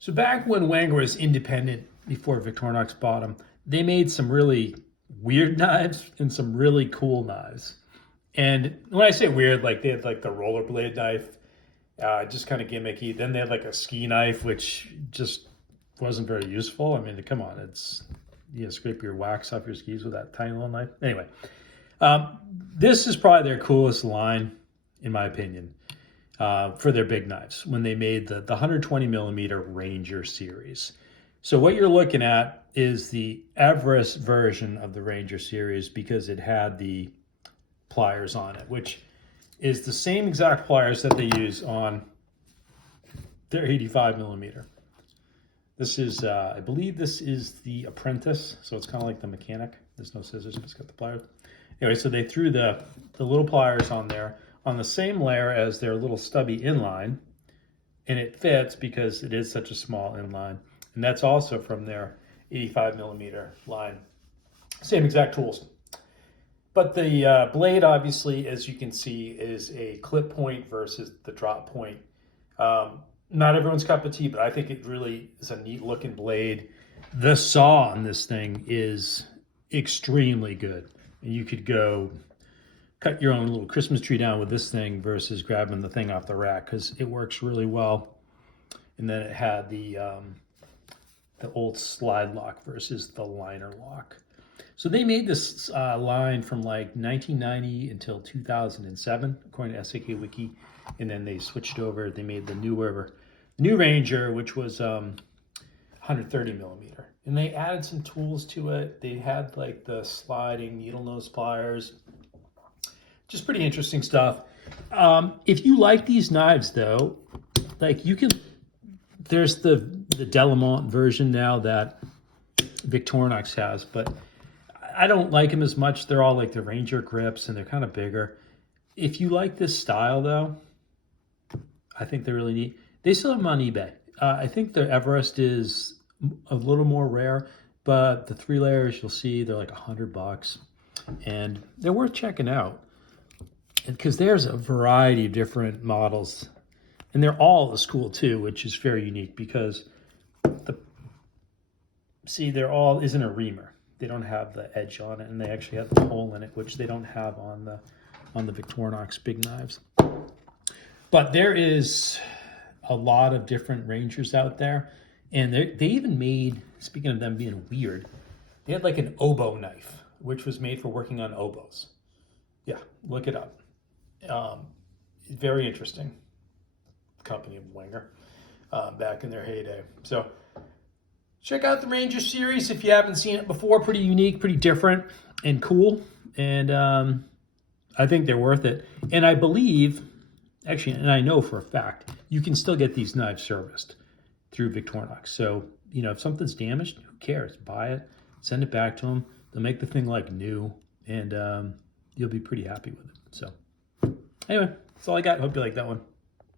So back when Wenger was independent, before Victorinox bought him, they made some really weird knives and some really cool knives. And when I say weird, like they had like the rollerblade knife, just kind of gimmicky. Then they had like a ski knife, which just wasn't very useful. I mean, come on, it's, you know, scrape your wax off your skis with that tiny little knife. Anyway, this is probably their coolest line, in my opinion, for their big knives when they made the 120 millimeter Ranger series. So what you're looking at is the Everest version of the Ranger series because it had the pliers on it, which is the same exact pliers that they use on their 85 millimeter. This is, I believe this is the Apprentice, so it's kind of like the Mechanic. There's no scissors, it's got the pliers. Anyway, so they threw the little pliers on there on the same layer as their little stubby inline, and it fits because it is such a small inline. And that's also from their 85 millimeter line. Same exact tools. But the blade, obviously, as you can see, is a clip point versus the drop point. Not everyone's cup of tea, but I think it really is a neat looking blade. The saw on this thing is extremely good. And you could go cut your own little Christmas tree down with this thing versus grabbing the thing off the rack because it works really well. And then it had the old slide lock versus the liner lock. So they made this line from like 1990 until 2007, according to SAK Wiki. And then they switched over. They made the new Ranger, which was 130 millimeter. And they added some tools to it. They had like the sliding needle nose pliers. Just pretty interesting stuff. If you like these knives though, like you can, there's the Delamont version now that Victorinox has, but I don't like them as much. They're all like the Ranger grips and they're kind of bigger. If you like this style though, I think they're really neat. They still have them on eBay. I think the Everest is a little more rare, but the 3 layers you'll see, they're like $100 and they're worth checking out because there's a variety of different models and they're all as cool too, which is very unique because they're all isn't a reamer. They don't have the edge on it and they actually have the hole in it, which they don't have on the Victorinox big knives. But there is a lot of different Rangers out there. And they even made, speaking of them being weird, they had like an oboe knife, which was made for working on oboes. Yeah, look it up. Very interesting company of Wenger back in their heyday. So check out the Ranger series if you haven't seen it before. Pretty unique, pretty different, and cool. And I think they're worth it. And I believe, actually, and I know for a fact, you can still get these knives serviced through Victorinox. So, you know, if something's damaged, who cares? Buy it, send it back to them. They'll make the thing like new, and you'll be pretty happy with it. So anyway, that's all I got. Hope you like that one.